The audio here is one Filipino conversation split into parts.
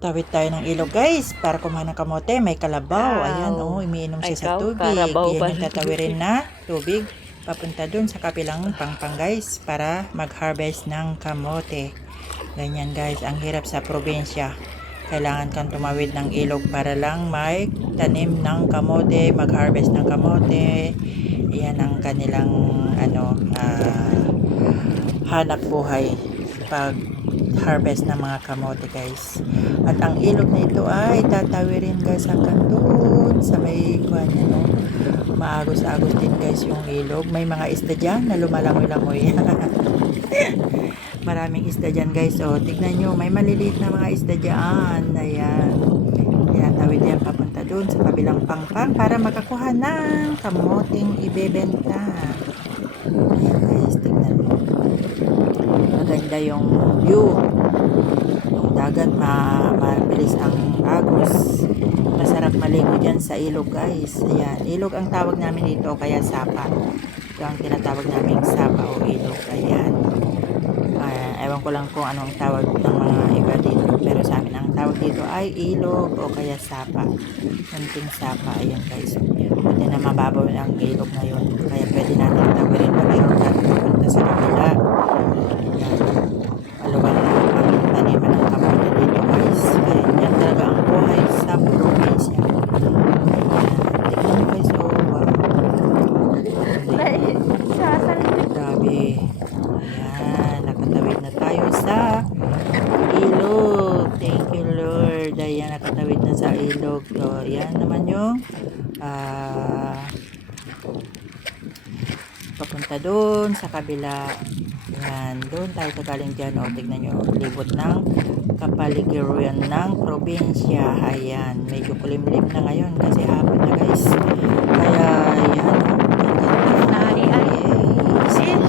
Tawid tayo ng ilog guys para kumain ng kamote. May kalabaw. Wow. Ayan oh, umiinom siya sa Ikaw, tubig. karabaw Yan yung tatawirin na tubig. Papunta dun sa kapilang pangpang guys para mag-harvest ng kamote. Ganyan guys, ang hirap sa probinsya. Kailangan kang tumawid ng ilog para lang may tanim ng kamote, mag-harvest ng kamote. Yan ang kanilang ano, ah, hanap buhay pag harvest ng mga kamote guys. At ang ilog na ito ay tatawirin guys hanggang doon sa may kuhan niya no. Maagos-agos din guys yung ilog. May mga isda dyan na lumalangoy-langoy. Maraming isda dyan guys. O, tignan nyo. May maliliit na mga isda dyan. Ayan. Ayan, tawid papunta doon sa kabilang pangpang para makakuha ng kamoting ibebenta. Ayan guys, tignan mo. Maganda yung view. Yung dagat, ma mabilis ang agos. Masarap maligo dyan sa ilog guys. Ayan, ilog ang tawag namin dito kaya sapa. Ito ang tinatawag namin sapa o ilog. Ayan. Ah, ewan ko lang kung anong tawag ng mga iba dito. Pero sa amin ang tawag dito ay ilog o kaya sapa. Munting sapa. Ayan guys. Buti na mababaw ang ilog na yun. Kaya pwede natin tawirin pag ilog natin pupunta sa kabila. Ayan. Maluwag na ang taniman ng kamote dito guys. Kaya yan talaga ang buhay sa probinsya. Ayan. Tingnan nyo guys. Oh, wow. Grabe. Ayan, nakatawid na tayo sa ilog. Thank you, Lord. Ayan, nakatawid na sa ilog. So, ayan naman yung ah papunta doon sa kabila. Ayan, doon tayo kagaling dyan. O, tignan nyo, libot ng kapaligiran ng probinsya. Ayan, medyo kulimlim na ngayon kasi hapon na guys. Kaya, ayan. Nari ay. Yes.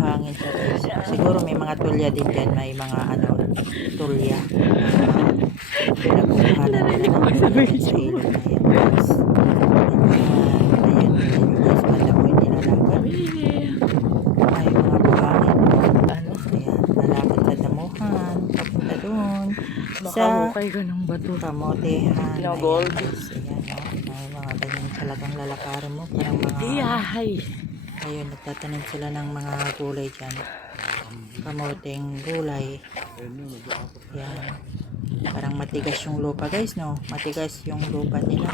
Hangin. may Siguro may mga tulya din dyan. May mga ano, tulya. Pinagkukuha na nila ng tulya sa ilog na yan guys. Ayan, ayan, ayan. Ay, mga buhangin. Ano? Ayan, lalapit sa damuhan. Papunta doon. Sa hukay ka ng bato. kamotehan. No, Ayan. Ayan, oh. May mga ganyan talagang lalakarin mo. Parang mga... Iyahay. Ayun, nagtatanim sila ng mga gulay dyan. Kamoteng gulay. Yan. Parang matigas yung lupa guys, no? Matigas yung lupa nila.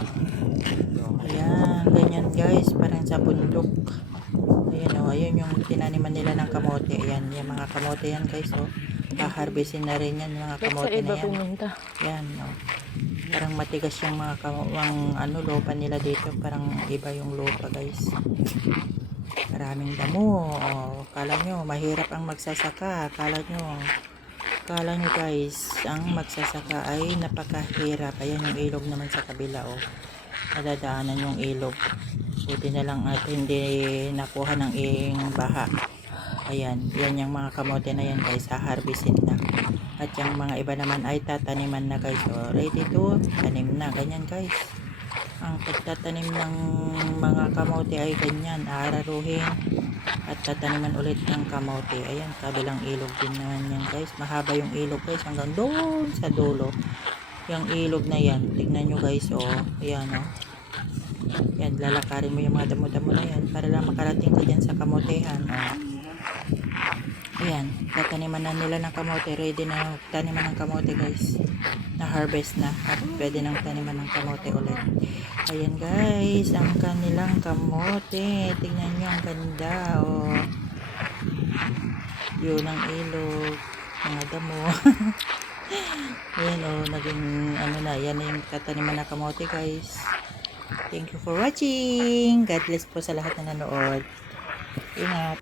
Ayan, ganyan guys. Parang sa bundok. Ayan, oh. Ayun yung tinaniman nila ng kamote. Ayan, yung mga kamote yan guys, oh. Haharbisin na rin yan, yung mga kamote na yan. pumunta? Yan, no. Parang matigas yung mga kam- ang, ano, lupa nila dito. Parang iba yung lupa, guys. Maraming damo. O, kala nyo, mahirap ang magsasaka. Kala nyo, kala nyo guys, ang magsasaka ay napakahirap. Ayan yung ilog naman sa kabila, oh. Nadadaanan yung ilog. Buti na lang at hindi nakuha ng ing baha. Ayan, yan yung mga kamote na yan guys, haharbisin na. At yung mga iba naman ay tataniman na guys. So, ready to tanim na. Ganyan guys. Ang pagtatanim ng mga kamote ay ganyan. Aararuhin at tataniman ulit ng kamote. Ayan, kabilang ilog din naman yan guys. Mahaba yung ilog guys hanggang doon sa dulo. Yung ilog na yan. Tignan nyo guys. Oh, ayan oh. Yan, lalakarin mo yung mga damo-damo na yan para lang makarating ka dyan sa kamotehan. Oh. Ayan, tataniman na nila ng kamote. Ready na taniman ng kamote guys. Na harvest na. At pwede nang taniman ng kamote ulit. Ayan guys, ang kanilang kamote. Tingnan nyo, ang ganda. Oh. Yun ang ilog. Mga damo. Ayan oh, naging ano na. Yan yung tataniman ng kamote guys. Thank you for watching. God bless po sa lahat na nanood. Ingat.